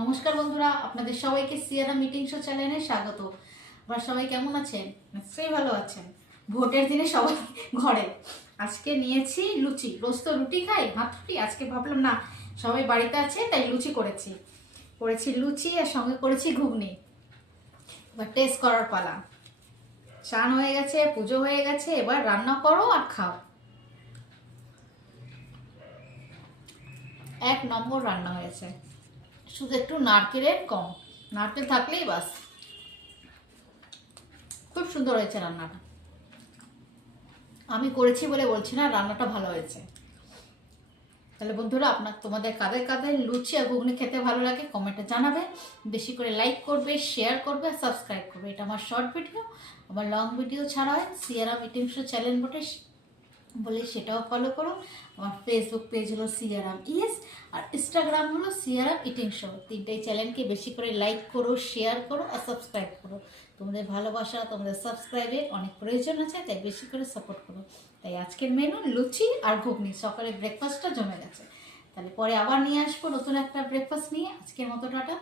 নমস্কার বন্ধুরা, আপনাদের সবাইকে সিয়ারা মিটিং শো চ্যানেলে স্বাগত। আপনারা সবাই কেমন আছেন? নিশ্চয়ই ভালো আছেন। ভোটের দিনে সবাই ঘরে। আজকে নিয়েছি লুচি। রোজ তো রুটি খাই, হাত রুটি। আজকে ভাবলাম না, সবাই বাড়িতে আছে তাই লুচি করেছি লুচি আর সঙ্গে করেছি ঘুগনি। এবার টেস্ট করার পালা। চান হয়ে গেছে, পুজো হয়ে গেছে, এবার রান্না করো আর খাও। এক নম্বর রান্না হয়েছে, শুধু একটু নারকেলের কম। নারকেল থাকলেই বাস। খুব সুন্দর হয়েছে রান্নাটা। আমি করেছি বলে বলছি না, রান্নাটা ভালো হয়েছে। তাহলে বন্ধুরা, তোমাদের কাদের কাদের লুচি আর ঘুগনি খেতে ভালো লাগে কমেন্টে জানাবে। বেশি করে লাইক করবে, শেয়ার করবে আর সাবস্ক্রাইব করবে। এটা আমার শর্ট ভিডিও। আমার লং ভিডিও ছাড়া হয় সিয়ারা মিটিং শো চ্যানেল বলে, সেটাও ফলো করো। আমার ফেসবুক পেজ হলো সিয়ারাম ইয়েস, আর ইনস্টাগ্রাম হলো সিয়ারাম ইটিং শো। তিনটেই চ্যানেলকে বেশি করে লাইক করো, শেয়ার করো আর সাবস্ক্রাইব করো। তোমাদের ভালোবাসা, তোমাদের সাবস্ক্রাইবের অনেক প্রয়োজন আছে, তাই বেশি করে সাপোর্ট করো। তাই আজকের মেনু লুচি আর ঘুগনি। সকালে ব্রেকফাস্টটা জমে গেছে। তাহলে পরে আবার নিয়ে আসবো নতুন একটা ব্রেকফাস্ট নিয়ে। আজকের মতো টাটা।